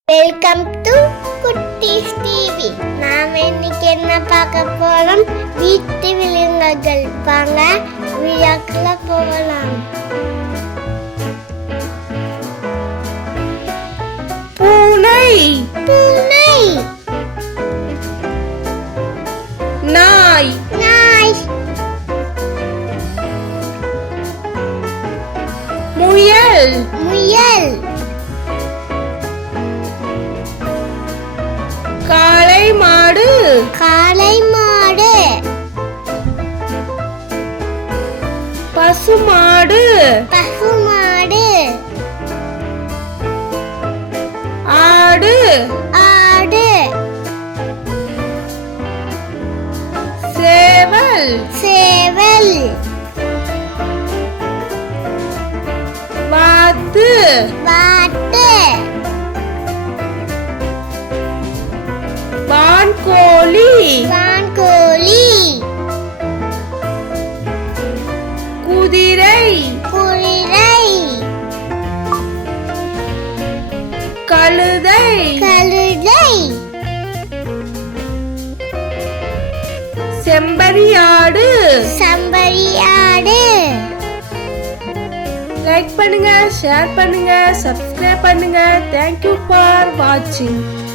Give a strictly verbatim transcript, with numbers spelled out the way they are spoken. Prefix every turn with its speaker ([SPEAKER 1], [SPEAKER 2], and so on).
[SPEAKER 1] Welcome to குட்டீஸ் TV. நாம இன்னைக்கு என்ன பார்க்க போறோம்? வீட்டு விலங்குகள். வாங்க வீடியோக்குள்ள போகலாம்.
[SPEAKER 2] பூனை,
[SPEAKER 1] பூனை.
[SPEAKER 2] நாய்,
[SPEAKER 1] நாய்.
[SPEAKER 2] முயல்,
[SPEAKER 1] முயல்.
[SPEAKER 2] காளை மாடு,
[SPEAKER 1] காளை மாடு.
[SPEAKER 2] பசு மாடு,
[SPEAKER 1] பசு மாடு.
[SPEAKER 2] ஆடு,
[SPEAKER 1] ஆடு.
[SPEAKER 2] சேவல்,
[SPEAKER 1] சேவல்.
[SPEAKER 2] வாத்து,
[SPEAKER 1] வாத்து.
[SPEAKER 2] வான்கோழி,
[SPEAKER 1] வான்கோழி.
[SPEAKER 2] குதிரை,
[SPEAKER 1] குதிரை.
[SPEAKER 2] கழுதை,
[SPEAKER 1] கழுதை.
[SPEAKER 2] செம்பரியாடு.
[SPEAKER 1] செம்பரியாடு.
[SPEAKER 2] லைக் பண்ணுங்க, ஷேர் பண்ணுங்க, சப்ஸ்கிரைப் பண்ணுங்க. தேங்க்யூ ஃபார் வாட்சிங்.